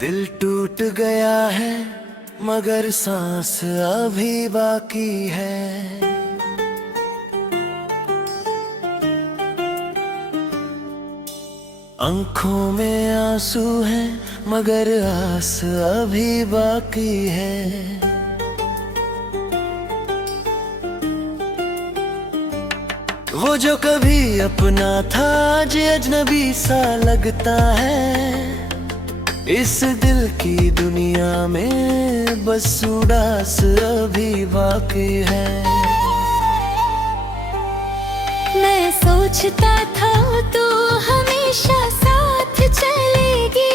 दिल टूट गया है मगर सांस अभी बाकी है। आंखों में आंसू है मगर आस अभी बाकी है। वो जो कभी अपना था आज अजनबी सा लगता है। इस दिल की दुनिया में बस उदास अभी बाकी है। मैं सोचता था तू हमेशा साथ चलेगी,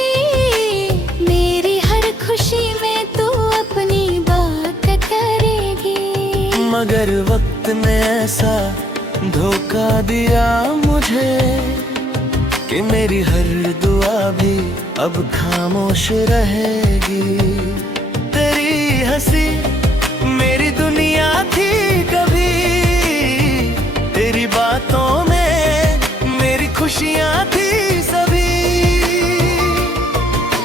मेरी हर खुशी में तू अपनी बात करेगी। मगर वक्त ने ऐसा धोखा दिया मुझे कि मेरी हर दुआ भी अब खामोश रहेगी। तेरी हंसी मेरी दुनिया थी कभी, तेरी बातों में मेरी खुशियाँ थी सभी।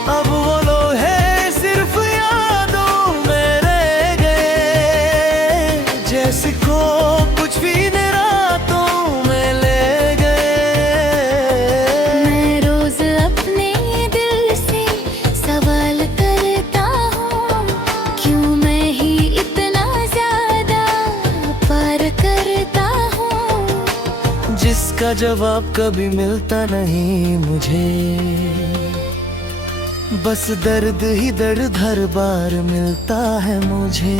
अब वो लोहे सिर्फ यादों में रह गए, जैसे खो कुछ भी जिसका जवाब कभी मिलता नहीं मुझे। बस दर्द ही दर्द हर बार मिलता है मुझे।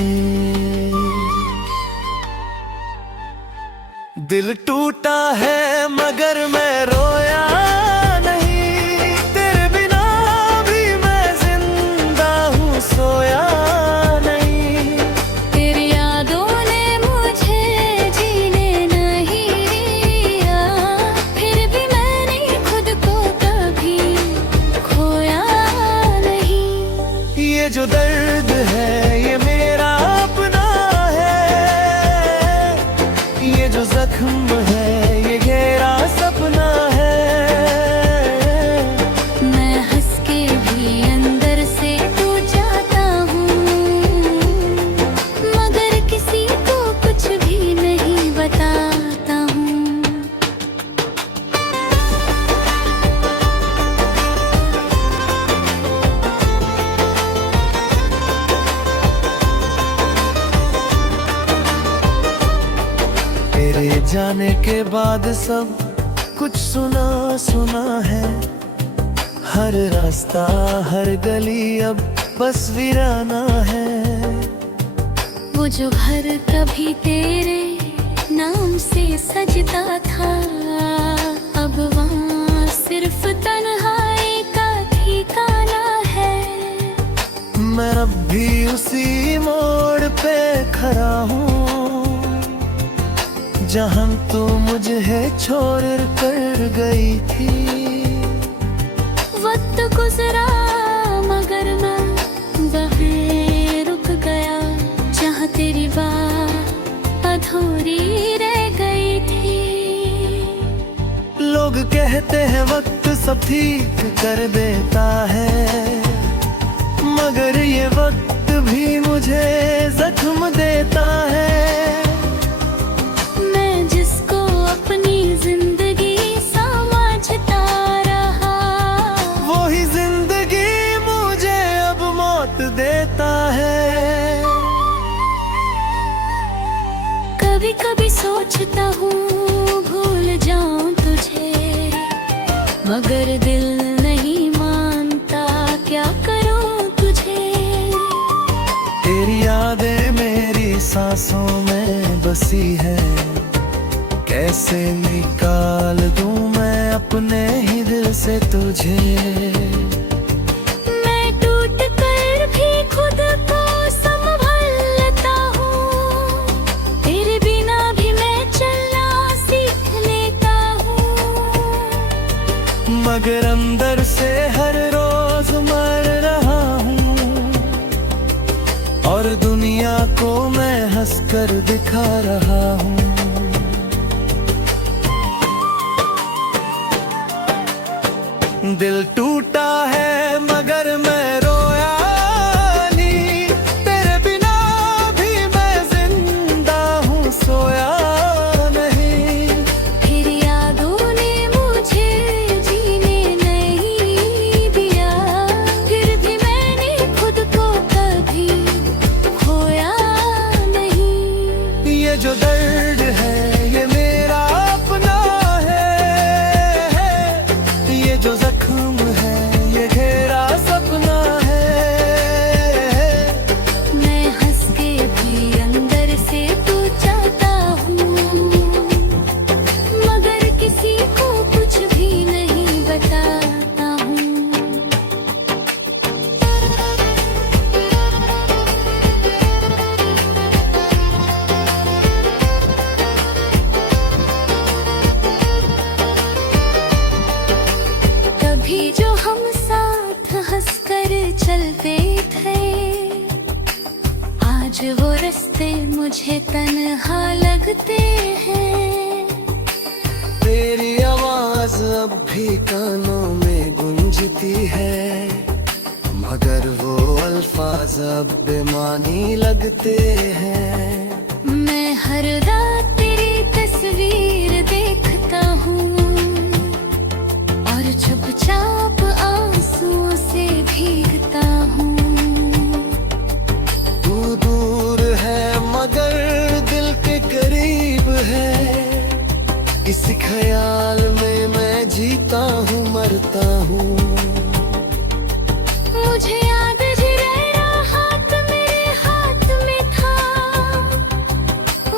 दिल टूटा है मगर मैं रोया नहीं, तेरे बिना भी मैं जिंदा हूँ सोया नहीं। तेरी यादों ने मुझे जीने नहीं दिया, फिर भी मैंने खुद को कभी खोया नहीं। ये जो दर्द है ये मेरा अपना है, ये जो जख्म है ये गहरा सपना है। मैं हंस के भी अंदर से तू चाहता हूँ, मगर किसी को कुछ भी नहीं बताता हूँ। तेरे जाने के बाद सब कुछ सुना सुना है। हर रास्ता हर गली अब बस वीराना है। वो जो घर कभी तेरे नाम से सजता था, अब वहाँ सिर्फ तन्हाई का ठिकाना है। मैं अब भी उसी मोड़ पे खड़ा हूँ जहाँ तू मुझे छोड़ कर गई थी। वक्त गुजरा मगर मैं वहीं रुक गया, जहाँ तेरी बात अधूरी रह गई थी। लोग कहते हैं वक्त सब ठीक कर देता है, मगर ये वक्त भी मुझे जख्म देता है। देता है कभी कभी सोचता हूँ भूल जाऊं तुझे, मगर दिल नहीं मानता क्या करूं तुझे। तेरी यादें मेरी सांसों में बसी है, कैसे निकाल दूं मैं अपने ही दिल से तुझे। मगर अंदर से हर रोज मर रहा हूँ, और दुनिया को मैं हंसकर दिखा रहा हूँ। दिल टूटा है मगर मैं चलते थे, आज वो रास्ते मुझे तन्हा लगते हैं। तेरी आवाज अब भी कानों में गूंजती है, मगर वो अल्फाज अब बेमानी लगते हैं। मैं हर रात तेरी तस्वीर देखता हूँ और चुपचाप आंसुओं से भीगता हूँ। तू दूर है मगर दिल के करीब है, इस ख्याल में मैं जीता हूँ मरता हूँ। मुझे याद जिरेरा हाथ मेरे हाथ में था,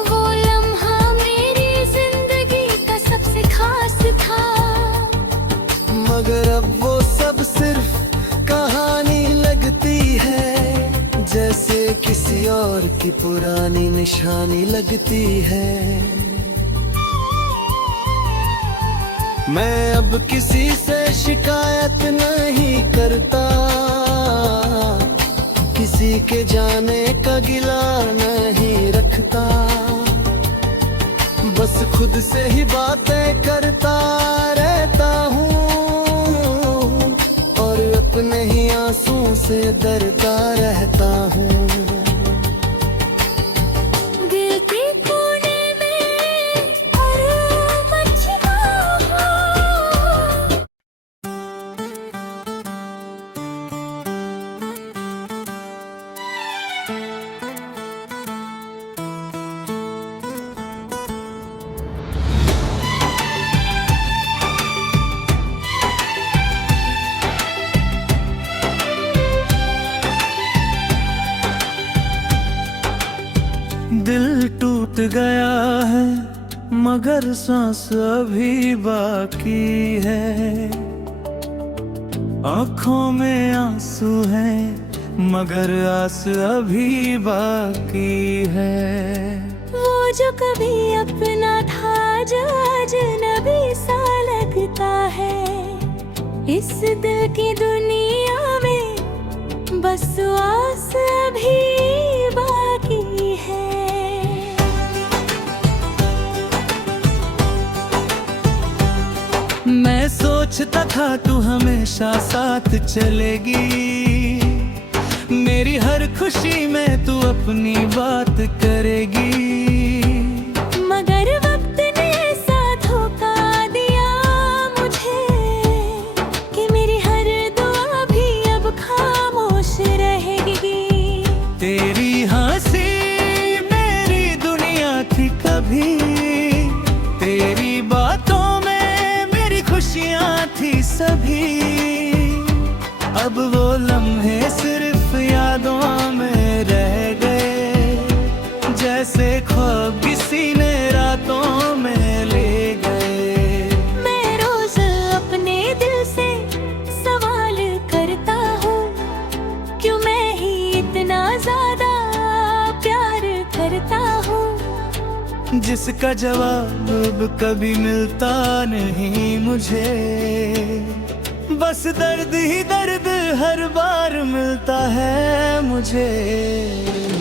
वो लम्हा मेरी जिंदगी का सबसे खास था। मगर अब वो सब सिर्फ कहानी लगती है, जैसे किसी और की पुरानी निशानी लगती है। मैं अब किसी से शिकायत नहीं करता, किसी के जाने का गिला नहीं रखता, बस खुद से ही बातें करता रहता हूँ और अपने ही आंसू से डरता रहता हूँ। दिल टूट गया है मगर सांस अभी बाकी है, आँखों में आंसू हैं मगर आस अभी बाकी है। वो जो कभी अपना था जो अजनबी सा लगता है, इस दिल की दुनिया में बस आस अभी बाकी है। मैं सोचता था तू हमेशा साथ चलेगी, मेरी हर खुशी में तू अपनी बात करेगी। मगर वक्त ने ऐसा धोखा दिया मुझे कि मेरी हर दुआ भी अब खामोश रहेगी। तेरी हंसी मेरी दुनिया थी कभी, तेरी बातों में मेरी खुशियाँ थी सभी। अब वो लम्हे सिर्फ यादों में रह गए, जैसे ख्वाब किसी ने रातों में ले गए। मैं रोज अपने दिल से सवाल करता हूँ, क्यों मैं ही इतना ज्यादा प्यार करता हूँ, जिसका जवाब अब कभी मिलता नहीं मुझे। बस दर्द ही दर्द हर बार मिलता है मुझे।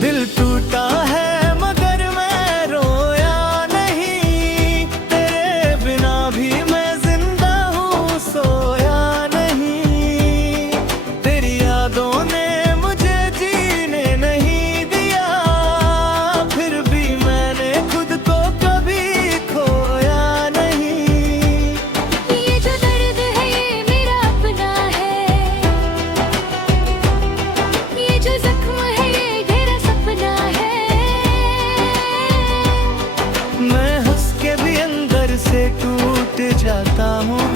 दिल टूटा है मगर मैं रोया नहीं, तेरे बिना भी मैं जिंदा हूँ सोया नहीं। तेरी यादों ने मुझे जीने नहीं दिया, फिर भी मैंने खुद को कभी खोया नहीं। ये जो दर्द है ये मेरा अपना है, ये जो जख्म है ये तेरा सपना है। मैं हंस के भी अंदर से टूट जाता हूँ,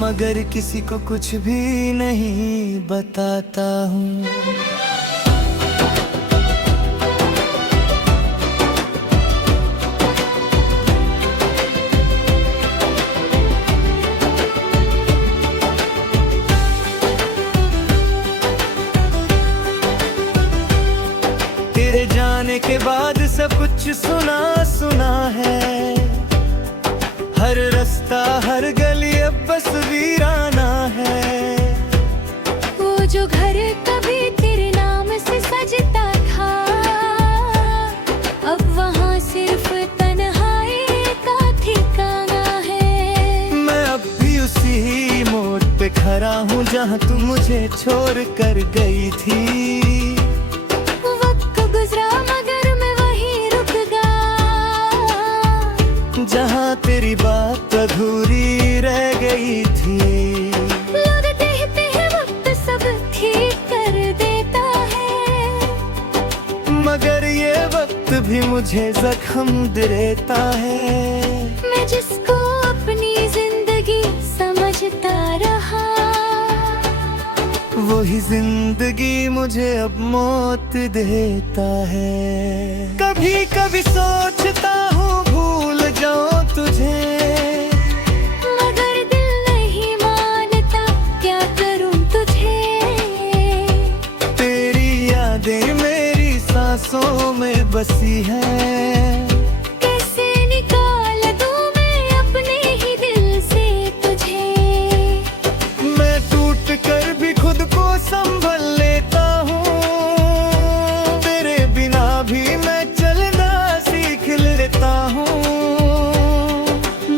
मगर किसी को कुछ भी नहीं बताता हूँ। तेरे जाने के बाद सब कुछ सुना सुना है, हर रास्ता हर गली अब बस वीराना है। दोबारा हूँ जहाँ तू मुझे छोड़ कर गई थी। वक्त गुजरा मगर मैं वहीं रुक गया, जहाँ तेरी बात अधूरी रह गई थी। लोग कहते हैं वक्त सब ठीक कर देता है, मगर ये वक्त भी मुझे जख्म देता है। मैं जिसको अपनी जिंदगी समझता रहा, वही जिंदगी मुझे अब मौत देता है। कभी कभी सोचता हूँ भूल जाऊं तुझे, मगर दिल नहीं मानता क्या करूं तुझे। तेरी यादें मेरी सांसों में बसी हैं। कैसे निकाल दूं मैं अपने ही दिल से तुझे। मैं टूट कर भी खुद को संभल लेता हूँ, तेरे बिना भी मैं चलना सीख लेता हूँ।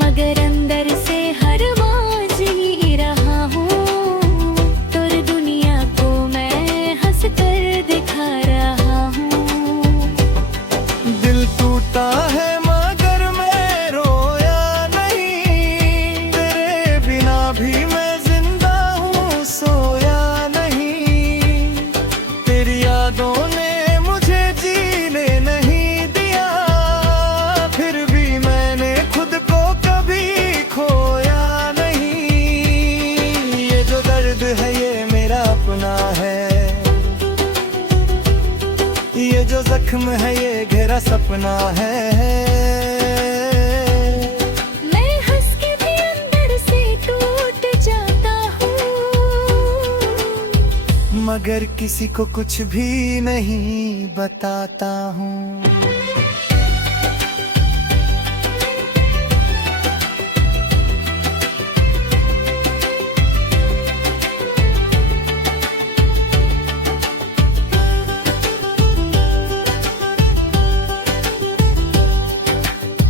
मगर अंदर से हर मौज ही रहा हूँ, तुर दुनिया को मैं हंस कर दिखा रहा हूँ। दिल टूटा है मगर मैं रोया नहीं, तेरे बिना भी मैं जिंदा हूँ सोया नहीं। तेरी यादों ने मुझे जीने नहीं दिया, फिर भी मैंने खुद को कभी खोया नहीं। ये जो दर्द है ये मेरा अपना है, ये जो जख्म है ये गहरा सपना है। मैं हंस के भी अंदर से टूट जाता हूँ, मगर किसी को कुछ भी नहीं बताता हूँ।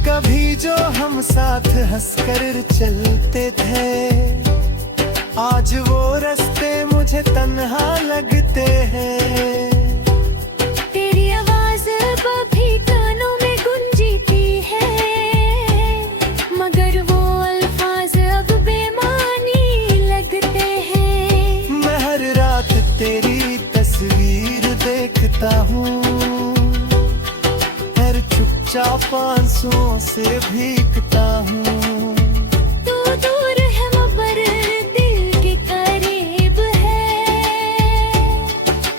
कभी जो हम साथ हंसकर चलते थे, आज वो रास्ते मुझे तन्हा लगते हैं। तेरी आवाज अब भी कानों में गूंजती है, मगर वो अल्फाज अब बेमानी लगते हैं। मैं हर रात तेरी तस्वीर देखता हूँ, हर चुपचाप आंसुओं से भीगता हूँ। तू दूर है मगर दिल के करीब है,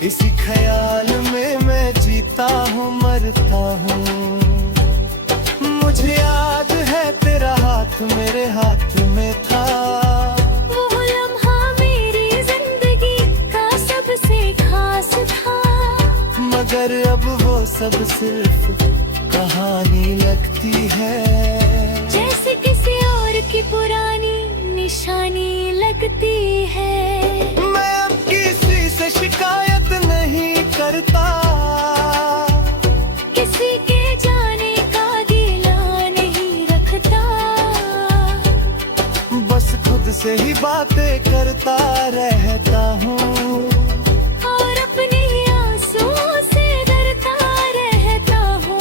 इसी ख्याल में मैं जीता हूँ मरता हूँ। मुझे याद है तेरा हाथ मेरे हाथ में था, वो लम्हा मेरी जिंदगी का सबसे खास था। मगर अब वो सब सिर्फ कहानी लगती है, जैसे किसी और की पुरानी निशानी लगती है। मैं अब किसी से शिकायत नहीं करता, किसी के जाने का गिला नहीं रखता, बस खुद से ही बातें करता रहता हूँ। और अपने ही आंसुओं से डरता रहता हूँ।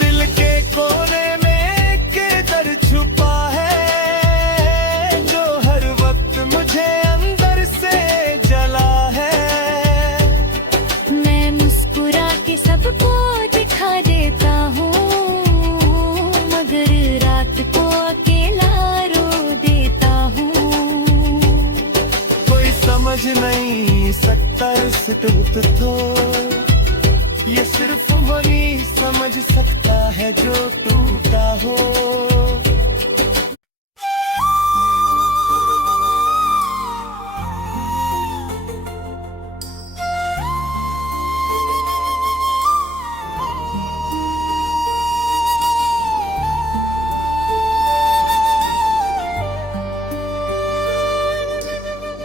दिल के कोने में एक दर्द छुपा है, जो हर वक्त मुझे अंदर से जला है। मैं मुस्कुरा के सबको दिखा देता हूँ, मगर रात को अकेला रो देता हूँ। कोई समझ नहीं सकता इस टूट तो, ये सिर्फ वही समझ सकता है जो टूटा हो।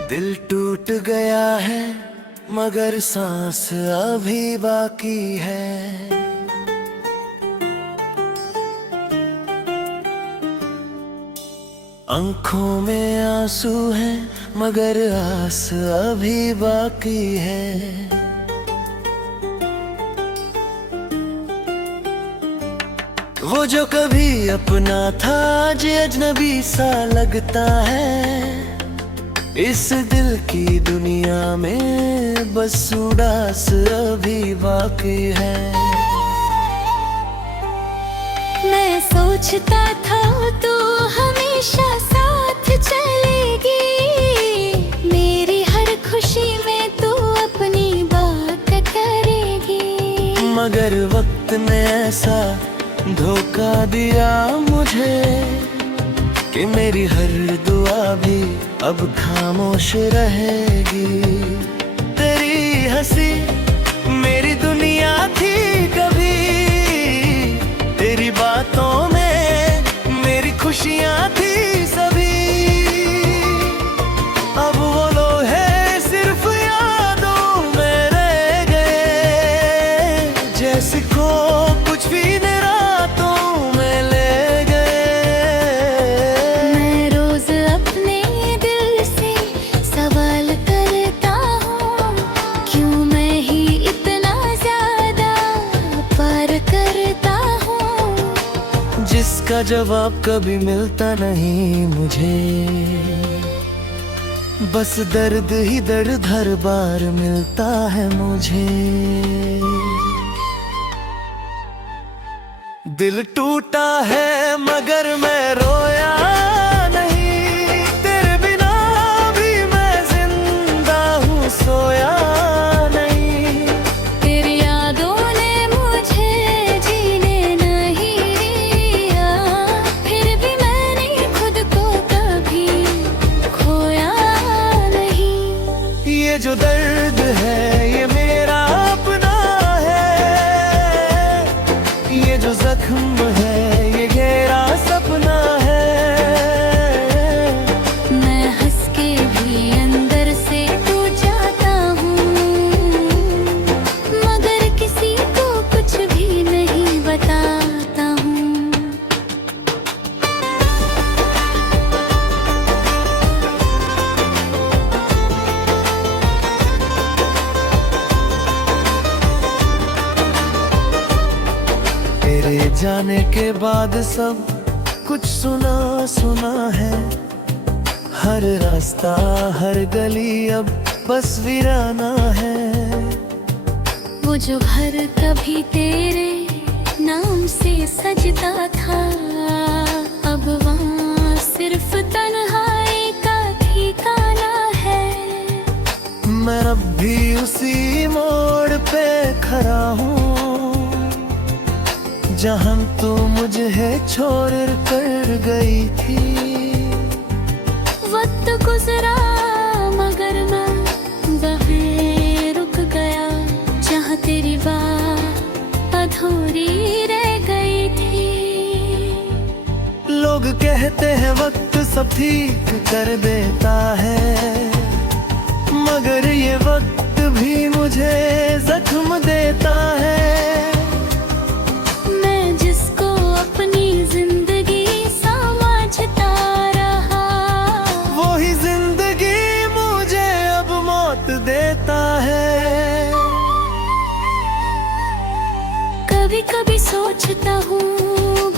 दिल टूट गया है मगर सांस अभी बाकी है। आंखों में आंसू है मगर आस अभी बाकी है। वो जो कभी अपना था आज अजनबी सा लगता है। इस दिल की दुनिया में बस उदास अभी बाकी है। मैं सोचता था तू हमेशा साथ चलेगी, मेरी हर खुशी में तू अपनी बात करेगी। मगर वक्त ने ऐसा धोखा दिया मुझे कि मेरी हर दुआ भी अब खामोश रहेगी। तेरी हंसी मेरी दुनिया थी कभी, तेरी बातों में मेरी खुशियाँ थी सभी। अब वो लोहे सिर्फ यादों में रह गए, जैसे को कुछ भी रातों में ले गए। मैं रोज अपने दिल से सवाल करता हूँ, क्यों मैं ही इतना ज्यादा प्यार करता हूँ, जिसका जवाब कभी मिलता नहीं मुझे। बस दर्द ही दर्द हर बार मिलता है मुझे। दिल टूटा है मगर मैं रोया नहीं, तेरे बिना भी मैं जिंदा हूँ सोया नहीं। तेरी यादों ने मुझे जीने नहीं दिया, फिर भी मैंने खुद को कभी खोया नहीं। ये जो दर्द है ये मेरा अपना है, ये जो जख्म है ये गहरा सपना है। मैं हंस के भी अंदर से तू जाता हूँ, मगर किसी को कुछ भी नहीं बताता हूँ। तेरे जाने के बाद सब कुछ सुना सुना है। हर रास्ता हर गली अब बस वीराना है। वो जो घर कभी तेरे नाम से सजता था, अब वहाँ सिर्फ तन्हाई का ठिकाना है। मैं अब भी उसी मोड़ पे खड़ा हूँ, जहाँ तू मुझे छोड़ कर गई थी। वक्त गुजरा मगर मैं वहीं रुक गया, जहाँ तेरी बात अधूरी रह गई थी। लोग कहते हैं वक्त सब ठीक कर देता है, मगर ये वक्त भी मुझे जख्म देता है। मैं जिसको अपनी जिंदगी समझता रहा, वो ही जिंदगी मुझे अब मौत देता है। कभी कभी सोचता हूँ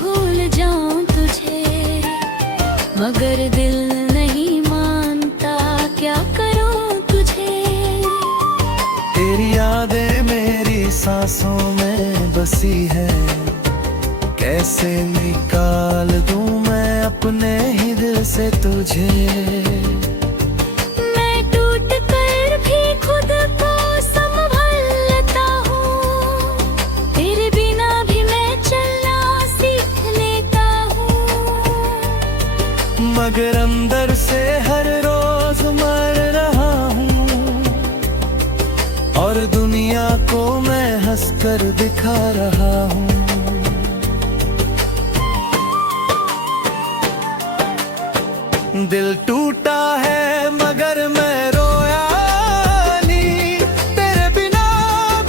भूल जाऊं तुझे, मगर दिल नहीं मानता क्या करूं तुझे। तेरी यादें मेरी सांसों में बसी है, कैसे निकाल दूं मैं अपने ही दिल से तुझे। मैं टूट कर भी खुद को संभाल लेता हूँ, तेरे बिना भी मैं चलना सीख लेता हूँ। मगर अंदर से हर रोज मर रहा हूँ, और दुनिया को मैं हंसकर दिखा रहा हूँ। दिल टूटा है मगर मैं रोया नहीं, तेरे बिना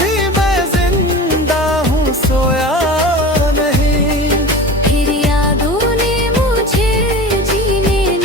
भी मैं जिंदा हूँ सोया नहीं। फिर यादों ने मुझे जीने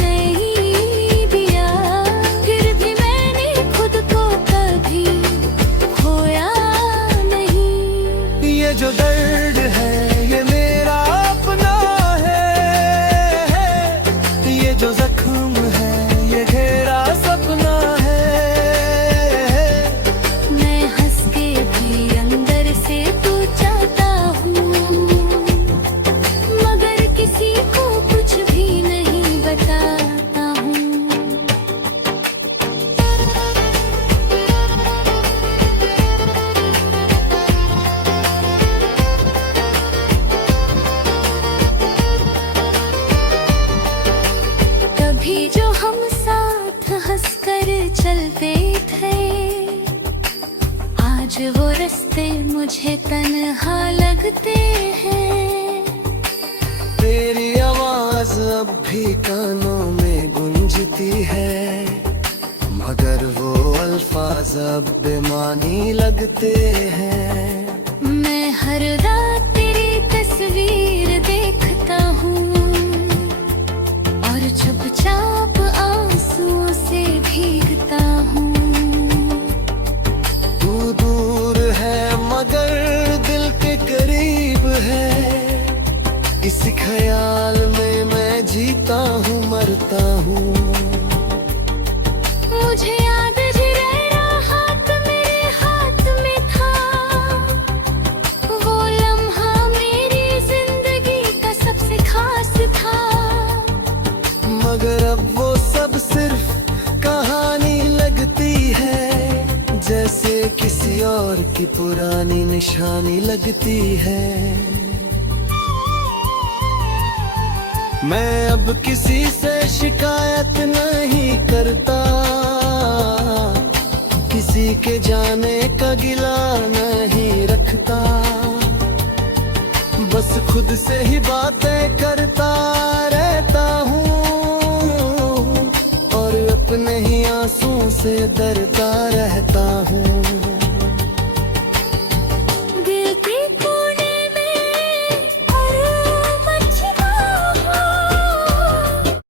चलते थे, आज वो रास्ते मुझे तन्हा लगते हैं। तेरी आवाज अब भी कानों में गूंजती है, मगर वो अल्फाज अब बेमानी लगते हैं। मैं हर रात तेरी तस्वीर देखता हूँ और चुपचाप आंसुओं से भीगता हूँ। तू दूर है मगर दिल के करीब है, इस ख्याल में मैं जीता हूँ मरता हूँ। मुझे याद जिरेरा हाथ मेरे हाथ में था, वो लम्हा मेरी जिंदगी का सबसे खास था। मगर अब वो सब सिर्फ कहानी लगती है, जैसे किसी और की पुरानी निशानी लगती है। मैं अब किसी से शिकायत नहीं करता, किसी के जाने का गिला नहीं रखता, बस खुद से ही बातें करता रहता हूँ और अपने ही आंसू से दर्द